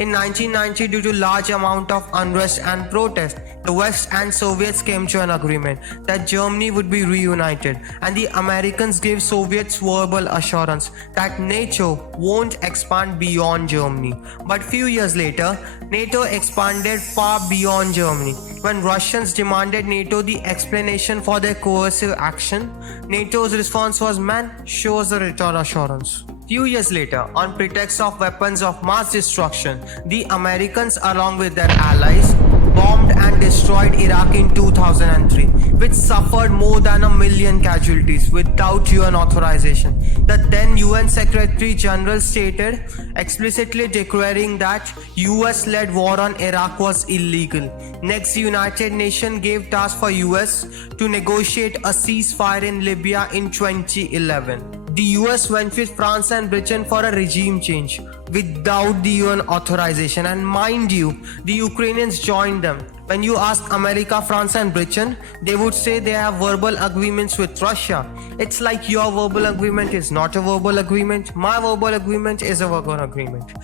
In 1990, due to large amount of unrest and protest, the West and Soviets came to an agreement that Germany would be reunited, and the Americans gave Soviets verbal assurance that NATO won't expand beyond Germany. But few years later, NATO expanded far beyond Germany. When Russians demanded NATO the explanation for their coercive action, NATO's response was, "Man, show us the return assurance." Few years later, on pretext of weapons of mass destruction, the Americans, along with their allies, bombed and destroyed Iraq in 2003, which suffered more than 1 million casualties without UN authorization. The then UN Secretary General stated, explicitly declaring that US-led war on Iraq was illegal. Next, the United Nations gave task for US to negotiate a ceasefire in Libya in 2011. The US went with France and Britain for a regime change without the UN authorization, and mind you, the Ukrainians joined them. When you ask America, France and Britain, they would say they have verbal agreements with Russia. It's like your verbal agreement is not a verbal agreement, my verbal agreement is a verbal agreement.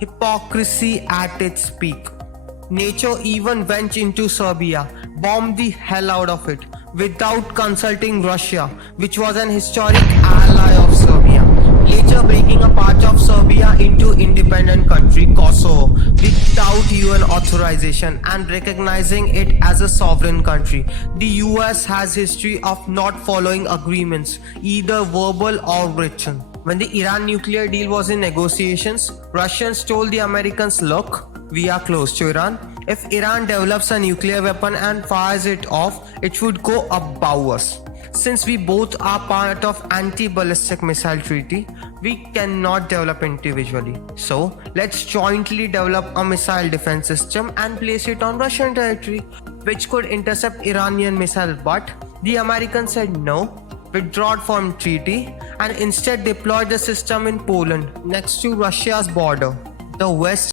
Hypocrisy at its peak. NATO even went into Serbia, bombed the hell out of it, without consulting Russia, which was an historic ally of Serbia, later breaking a part of Serbia into independent country Kosovo without UN authorization and recognizing it as a sovereign country. The US has history of not following agreements, either verbal or written. When the Iran nuclear deal was in negotiations, Russians told the Americans, "Look, we are close to Iran. If Iran develops a nuclear weapon and fires it off, it would go above us. Since we both are part of anti-ballistic missile treaty, we cannot develop individually. So let's jointly develop a missile defense system and place it on Russian territory, which could intercept Iranian missiles." But the Americans said no, withdrew from treaty, and instead deployed the system in Poland, next to Russia's border. The West